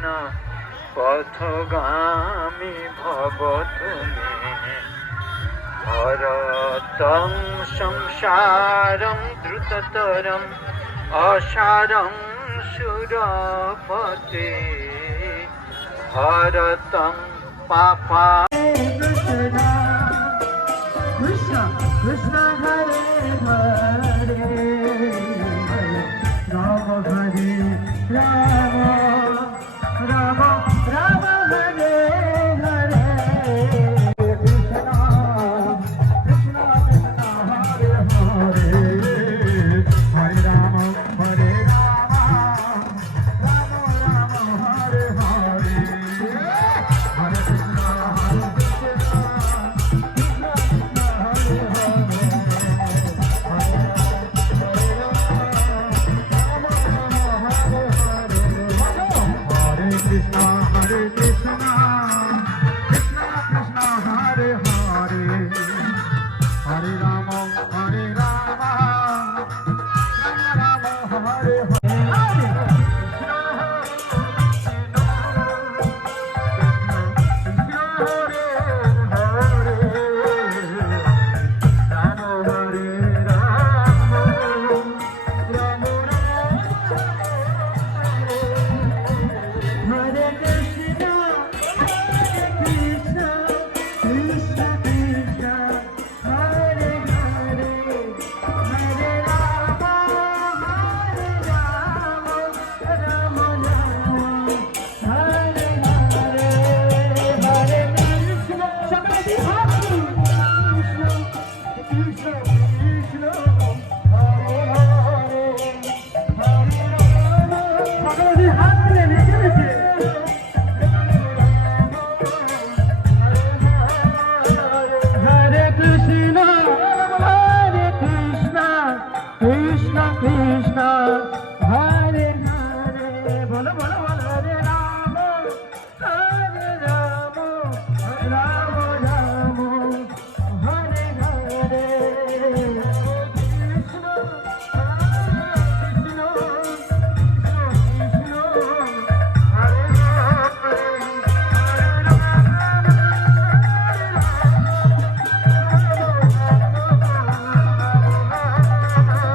নয়ন পথগামী ভব তুমি হরতং সংসারং দ্রুততরং অসারং সুরপতে হরতং পাপা কৃষ্ণ কৃষ্ণ হরে হরে রাম হরে রাম রাম রাম হরে হরে কৃষ্ণ কৃষ্ণ কৃষ্ণ হরে হরে হরে রাম হরে রাম রাম রাম হরে হরে হরে কৃষ্ণ হরে Krishna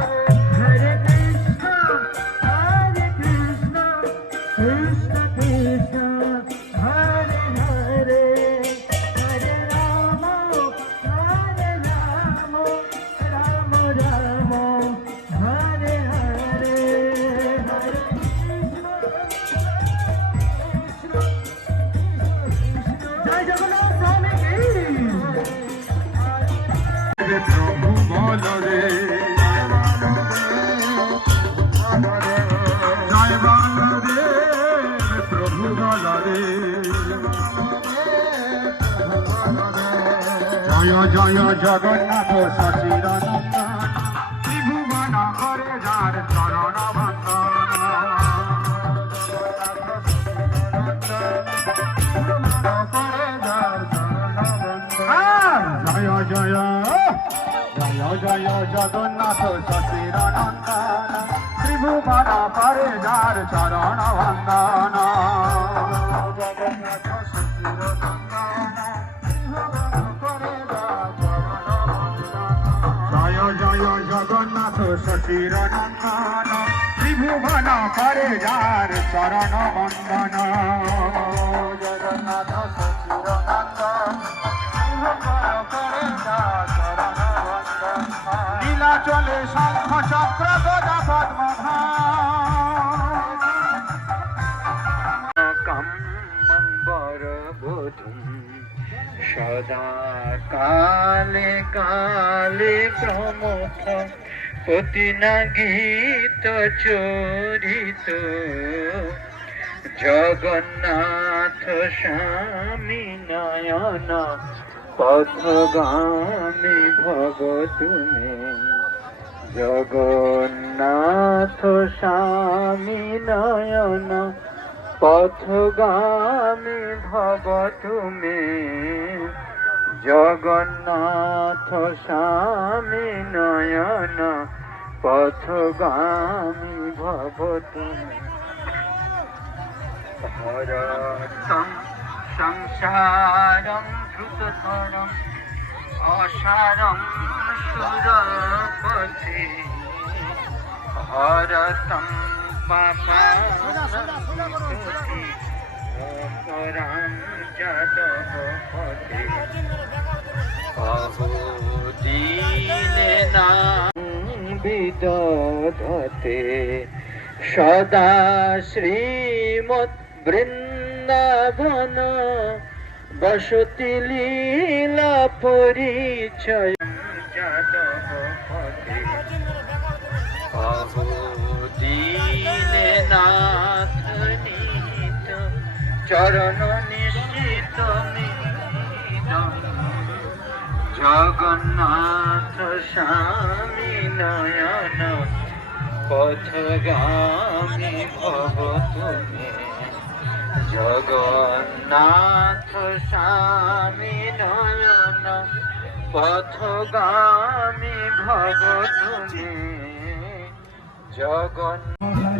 Krishna Hare Krishna Krishna Krishna Hare Hare Hare Rama Hare Rama Rama Rama Hare Hare জয় জগন্নাথ শশীরনন্দন ত্রিভুবন করে যার চরণ বন্দন জয় জয় জয় জয় জগন্নাথ শশীরনন্দন ত্রিভুবন করে যার চরণ বন্দন জগন্নাথ শশীরনন্দন জগন্নাথ শশীরনন্দন ত্রিভুবন করে যার চরণ বন্দন জগন্নাথ শশীরনন্দন ত্রিভুবন করে যার চরণ বন্দন লীলা চলে শঙ্খ চক্র গদা পদ্মধাম বরবধূ সদা কালে কালে প্রমুখ পতিনা গীত চরিত জগন্নাথ স্বামী নয়ন পথগামী ভব তুমি জগন্নাথ স্বামী নয়ন পথগামী ভব তুমি জগন্নাথ স্বামী নয়ন পথগামী ভব তুমি হরতম সংসারম দ্রুততরম অসারম সুরপতি হরতম পাপাতি অপরাম যাদবপতি অহোদীনা বিদধতে সদা শ্রীমৎ বৃন্দাবন বসতি লীলা পরিচয় যাদবপতি অহোদীনাথ নিহিত চরণ নিশ্চিত মিলন জগন্নাথ স্বামী নয়ন পথগামী ভব তুমি জগন্নাথ স্বামী নয়ন পথগামী ভব তুমি Jagannath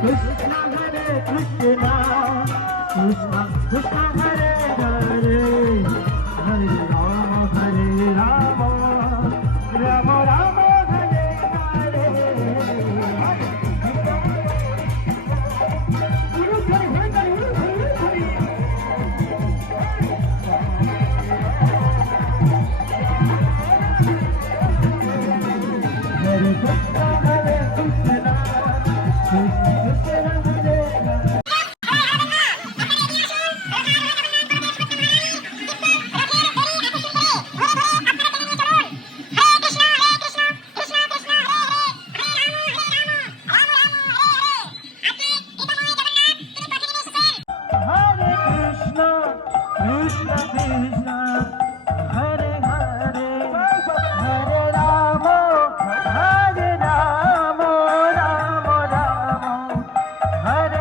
Krishna Hare Krishna, Krishna Krishna Hare Hare, Hare Rama Hare Rama, Rama Rama Hare Hare. Guru Hare Hare Hare Hare. Hare Krishna Hare Krishna. Krishna Krishna Hare Hare Hare Rama Hare Rama Rama Rama Hare Hare Krishna Hare Krishna Hare Rama Hare Rama Rama Rama Hare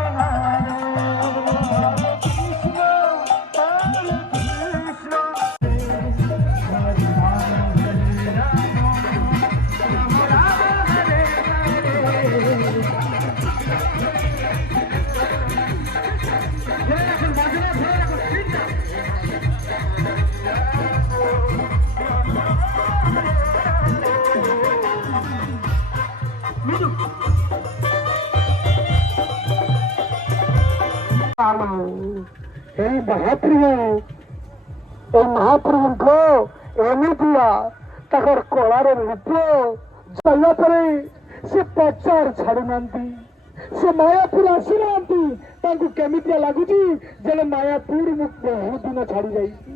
এই ମହାପ୍ରଭୁଙ୍କ ଏମିତିଆ ତାଙ୍କର କଳାର ରୂପ ଚାଲିଲା ପରେ ସେ ପଚାର ଛାଡୁନାହାନ୍ତି, ସେ ମାୟାପୁର ଆସିନାହାନ୍ତି। ତାଙ୍କୁ କେମିତିଆ ଲାଗୁଛି ଯେବେ ମାୟାପୁର ମୁଁ ବହୁତ ଦିନ ଛାଡି ଯାଇଛି।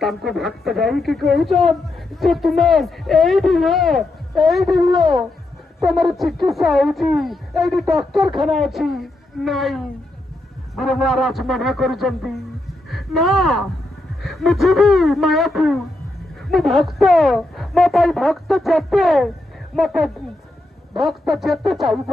ତାଙ୍କୁ ଭକ୍ତ ଯାଇକି କହୁଛନ୍ ଯେ ତୁମେ ଏଇଠି ରୁହ, ତମର ଚିକିତ୍ସା ହଉଛି, ଏଇଠି ଡାକ୍ତରଖାନା ଅଛି। ନାଇଁ, ଗୁରୁ ମହାରାଜ ମନା କରୁଛନ୍ତି, ନା ମୁଁ ଯିବି ମାୟାପୁର। ମୁଁ ଭକ୍ତ, ମୋ ପାଇଁ ଭକ୍ତ ଯେତେ ଚାହିଁବ